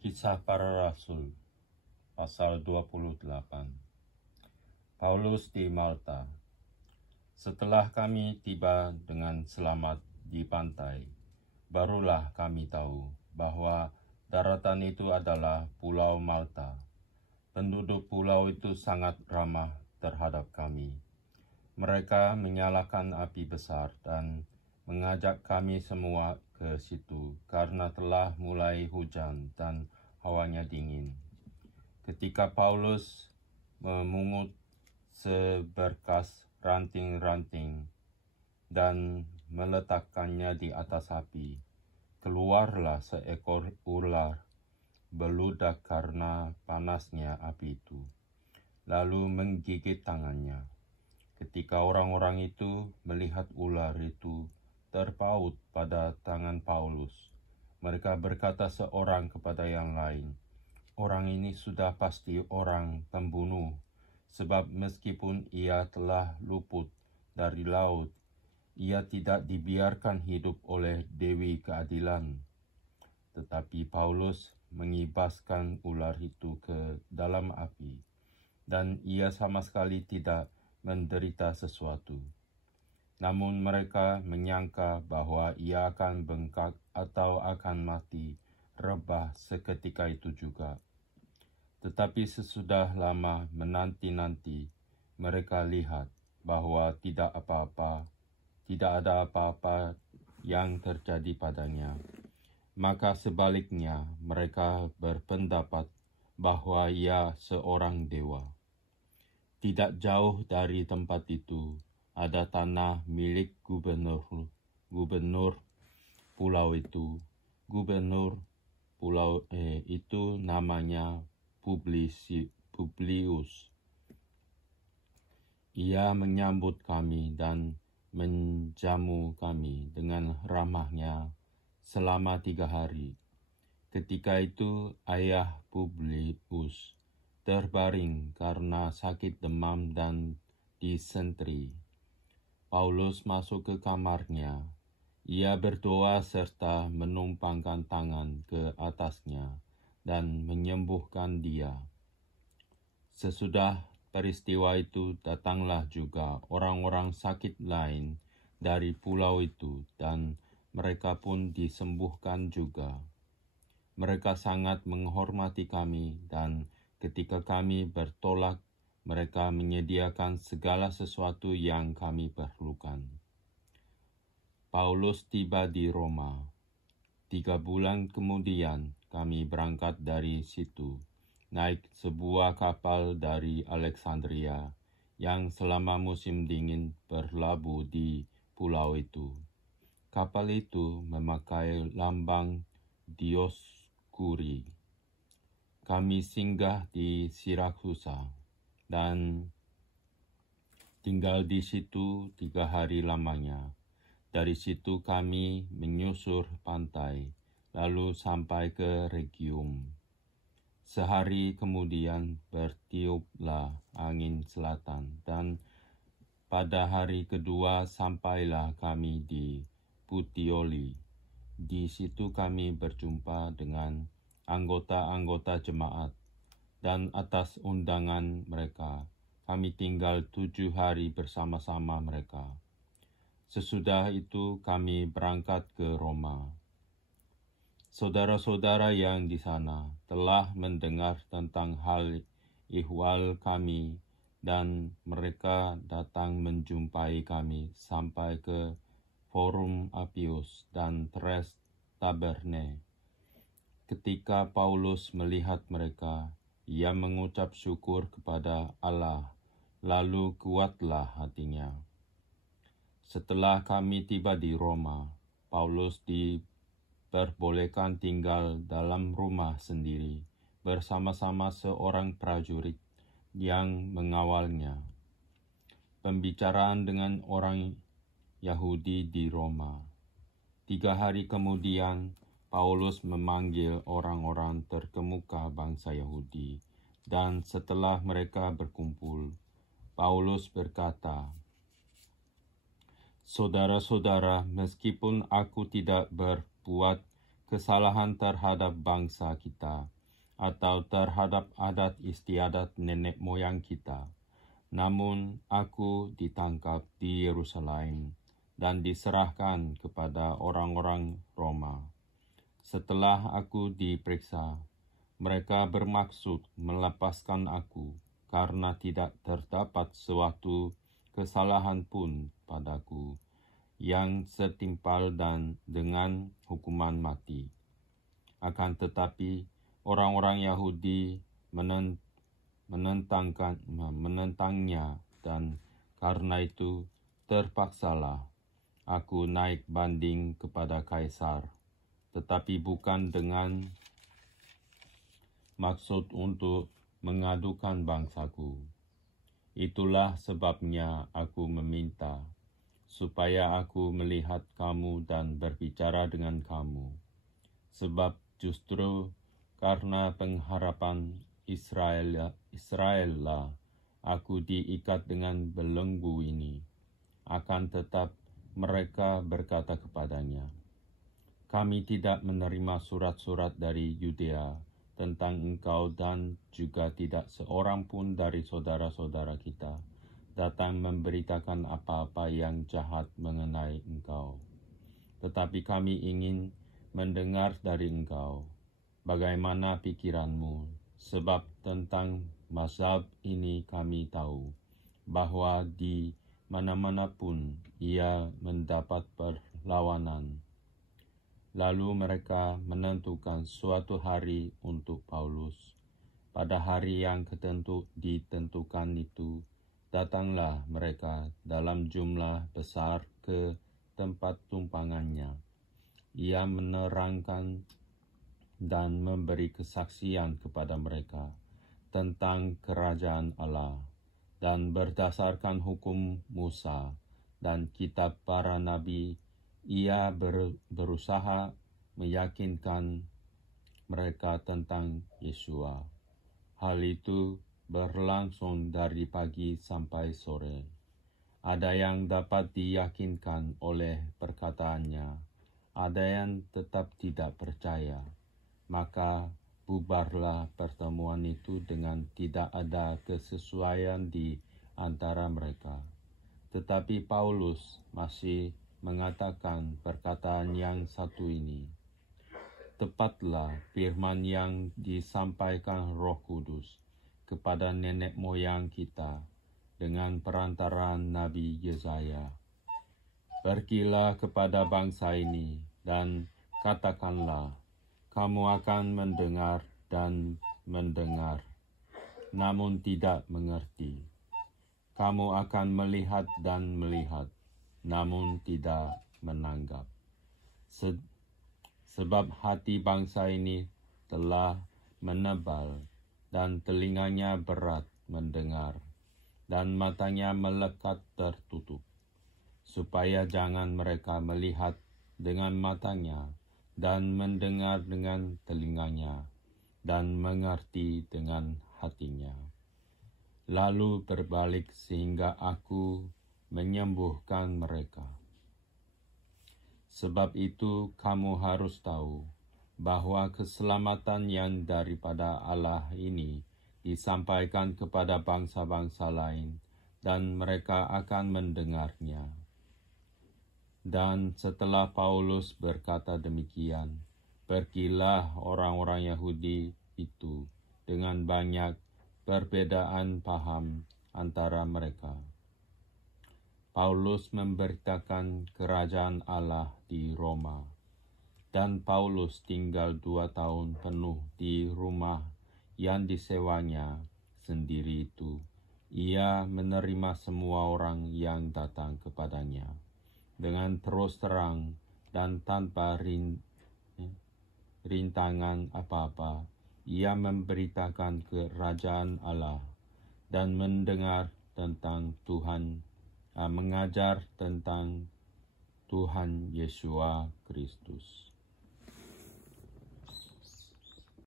Kisah Para Rasul, pasal 28. Paulus di Malta. Setelah kami tiba dengan selamat di pantai, barulah kami tahu bahwa daratan itu adalah Pulau Malta. Penduduk pulau itu sangat ramah terhadap kami. Mereka menyalakan api besar dan mengajak kami semua ke situ karena telah mulai hujan dan hawanya dingin. Ketika Paulus memungut seberkas ranting-ranting dan meletakkannya di atas api, keluarlah seekor ular beludak karena panasnya api itu, lalu menggigit tangannya. Ketika orang-orang itu melihat ular itu terpaut pada tangan Paulus, mereka berkata seorang kepada yang lain, "Orang ini sudah pasti orang pembunuh, sebab meskipun ia telah luput dari laut, ia tidak dibiarkan hidup oleh Dewi Keadilan." Tetapi Paulus mengibaskan ular itu ke dalam api, dan ia sama sekali tidak menderita sesuatu. Namun mereka menyangka bahwa ia akan bengkak atau akan mati rebah seketika itu juga. Tetapi sesudah lama menanti-nanti, mereka lihat bahwa tidak ada apa-apa yang terjadi padanya. Maka sebaliknya mereka berpendapat bahwa ia seorang dewa. Tidak jauh dari tempat itu ada tanah milik gubernur pulau itu. Gubernur pulau itu namanya Publius. Ia menyambut kami dan menjamu kami dengan ramahnya selama 3 hari. Ketika itu ayah Publius terbaring karena sakit demam dan disentri. Paulus masuk ke kamarnya. Ia berdoa serta menumpangkan tangan ke atasnya dan menyembuhkan dia. Sesudah peristiwa itu datanglah juga orang-orang sakit lain dari pulau itu dan mereka pun disembuhkan juga. Mereka sangat menghormati kami dan ketika kami bertolak, mereka menyediakan segala sesuatu yang kami perlukan. Paulus tiba di Roma. 3 bulan kemudian kami berangkat dari situ, naik sebuah kapal dari Alexandria yang selama musim dingin berlabuh di pulau itu. Kapal itu memakai lambang Dioskuri. Kami singgah di Sirakusa dan tinggal di situ 3 hari lamanya. Dari situ kami menyusur pantai, lalu sampai ke Rhegium. Sehari kemudian bertiuplah angin selatan, dan pada hari kedua sampailah kami di Puteoli. Di situ kami berjumpa dengan anggota-anggota jemaat, dan atas undangan mereka, kami tinggal 7 hari bersama-sama mereka. Sesudah itu kami berangkat ke Roma. Saudara-saudara yang di sana telah mendengar tentang hal ihwal kami, dan mereka datang menjumpai kami sampai ke Forum Appius dan Tres Taberne. Ketika Paulus melihat mereka, ia mengucap syukur kepada Allah, lalu kuatlah hatinya. Setelah kami tiba di Roma, Paulus diperbolehkan tinggal dalam rumah sendiri bersama-sama seorang prajurit yang mengawalnya. Pembicaraan dengan orang Yahudi di Roma. 3 hari kemudian, Paulus memanggil orang-orang terkemuka bangsa Yahudi, dan setelah mereka berkumpul, Paulus berkata, "Saudara-saudara, meskipun aku tidak berbuat kesalahan terhadap bangsa kita atau terhadap adat istiadat nenek moyang kita. Namun aku ditangkap di Yerusalem dan diserahkan kepada orang-orang Roma. Setelah aku diperiksa, mereka bermaksud melepaskan aku karena tidak terdapat suatu kesalahan pun padaku yang setimpal dan dengan hukuman mati. Akan tetapi orang-orang Yahudi menentangnya, dan karena itu terpaksalah aku naik banding kepada Kaisar, tetapi bukan dengan maksud untuk mengadukan bangsaku. Itulah sebabnya aku meminta supaya aku melihat kamu dan berbicara dengan kamu, sebab justru karena pengharapan Israel lah aku diikat dengan belenggu ini. Akan tetap mereka berkata kepadanya, kami tidak menerima surat-surat dari Yudea tentang engkau, dan juga tidak seorang pun dari saudara-saudara kita datang memberitakan apa-apa yang jahat mengenai engkau. Tetapi kami ingin mendengar dari engkau bagaimana pikiranmu, sebab tentang mazhab ini kami tahu bahwa di mana-mana pun ia mendapat perlawanan. Lalu mereka menentukan suatu hari untuk Paulus. Pada hari yang ditentukan itu, datanglah mereka dalam jumlah besar ke tempat tumpangannya. Ia menerangkan dan memberi kesaksian kepada mereka tentang kerajaan Allah, dan berdasarkan hukum Musa dan kitab para nabi, ia berusaha meyakinkan mereka tentang Yesua. Hal itu berlangsung dari pagi sampai sore. Ada yang dapat diyakinkan oleh perkataannya, ada yang tetap tidak percaya. Maka bubarlah pertemuan itu dengan tidak ada kesesuaian di antara mereka. Tetapi Paulus masih mengatakan perkataan yang satu ini, tepatlah firman yang disampaikan Roh Kudus kepada nenek moyang kita dengan perantaraan Nabi Yesaya. Pergilah kepada bangsa ini dan katakanlah, kamu akan mendengar dan mendengar, namun tidak mengerti. Kamu akan melihat dan melihat, namun tidak menanggap. Sebab hati bangsa ini telah menebal, dan telinganya berat mendengar, dan matanya melekat tertutup, supaya jangan mereka melihat dengan matanya, dan mendengar dengan telinganya, dan mengerti dengan hatinya, lalu berbalik sehingga aku menyembuhkan mereka. Sebab itu kamu harus tahu bahwa keselamatan yang daripada Allah ini disampaikan kepada bangsa-bangsa lain, dan mereka akan mendengarnya. Dan setelah Paulus berkata demikian, pergilah orang-orang Yahudi itu dengan banyak perbedaan paham antara mereka. Paulus memberitakan kerajaan Allah di Roma, dan Paulus tinggal 2 tahun penuh di rumah yang disewanya sendiri itu. Ia menerima semua orang yang datang kepadanya dengan terus terang dan tanpa rintangan apa-apa. Ia memberitakan kerajaan Allah dan mendengar tentang mengajar tentang Tuhan Yesus Kristus.